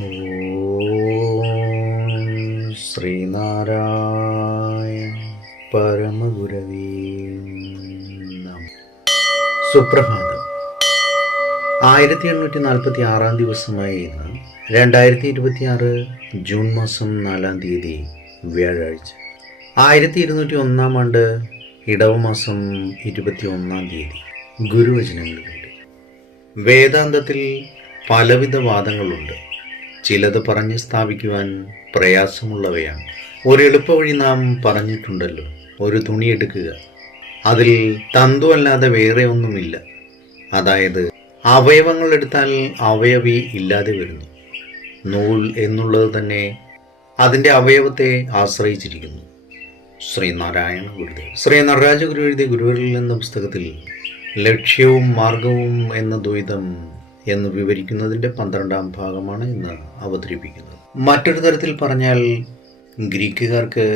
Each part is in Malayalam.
ഓം ശ്രീനാരായണ പരമഗുരവേ നമഃ. സുപ്രഭാതം. 1846 ദിവസമായ ഇന്ന് 2026 ജൂൺ മാസം 4 തീയതി വ്യാഴാഴ്ച. 1201 ആണ്ട് ഇടവമാസം 21 തീയതി. ഗുരുവചനങ്ങളിലൂടെ. വേദാന്തത്തിൽ പലവിധ വാദങ്ങളുണ്ട്. ചിലത് പറഞ്ഞ് സ്ഥാപിക്കുവാൻ പ്രയാസമുള്ളവയാണ്. ഒരു എളുപ്പവഴി നാം പറഞ്ഞിട്ടുണ്ടല്ലോ. ഒരു തുണി എടുക്കുക, അതിൽ തന്തു അല്ലാതെ വേറെ ഒന്നുമില്ല. അതായത് അവയവങ്ങൾ എടുത്താൽ അവയവി ഇല്ലാതെ വരുന്നു. നൂൽ എന്നുള്ളത് തന്നെ അതിൻ്റെ അവയവത്തെ ആശ്രയിച്ചിരിക്കുന്നു. ശ്രീനാരായണ ഗുരുദേവ്. ശ്രീ നടരാജ ഗുരു എഴുതിയ ഗുരുവിൽ എന്ന പുസ്തകത്തിൽ ലക്ഷ്യവും മാർഗവും എന്ന ദ്വൈതം എന്ന് വിവരിക്കുന്നതിൻ്റെ 12ാം ഭാഗമാണ് ഇന്ന് അവതരിപ്പിക്കുന്നത്. മറ്റൊരു തരത്തിൽ പറഞ്ഞാൽ, ഗ്രീക്കുകാർക്ക്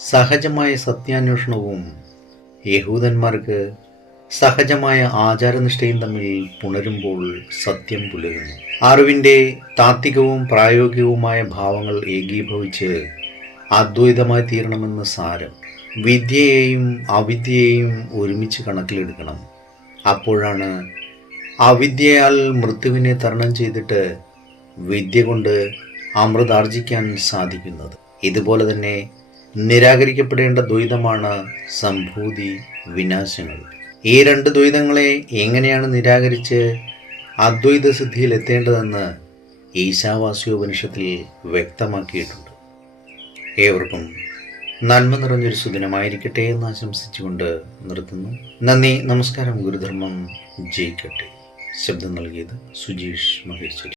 സഹജമായ സത്യാന്വേഷണവും യഹൂദന്മാർക്ക് സഹജമായ ആചാരനിഷ്ഠയും തമ്മിൽ പുണരുമ്പോൾ സത്യം പുലരുന്നു. അറിവിൻ്റെ താത്വികവും പ്രായോഗികവുമായ ഭാവങ്ങൾ ഏകീഭവിച്ച് അദ്വൈതമായി തീരണമെന്ന് സാരം. വിദ്യയെയും അവിദ്യയെയും ഒരുമിച്ച് കണക്കിലെടുക്കണം. അപ്പോഴാണ് അവിദ്യയാൽ മൃത്യുവിനെ തരണം ചെയ്തിട്ട് വിദ്യ കൊണ്ട് അമൃതാർജിക്കാൻ സാധിക്കുന്നത്. ഇതുപോലെ തന്നെ നിരാകരിക്കപ്പെടേണ്ട ദ്വൈതമാണ് സംഭൂതി വിനാശങ്ങൾ. ഈ രണ്ട് ദ്വൈതങ്ങളെ എങ്ങനെയാണ് നിരാകരിച്ച് അദ്വൈത സിദ്ധിയിൽ എത്തേണ്ടതെന്ന് ഈശാവാസ്യോപനിഷത്തിൽ വ്യക്തമാക്കിയിട്ടുണ്ട്. ഏവർക്കും നന്മ നിറഞ്ഞൊരു സുദിനമായിരിക്കട്ടെ എന്ന് ആശംസിച്ചുകൊണ്ട് നിർത്തുന്നു. നന്ദി, നമസ്കാരം. ഗുരുധർമ്മം ജയിക്കട്ടെ. ശബ്ദം നൽകിയത് സുജീഷ് മഹേശ്വരി.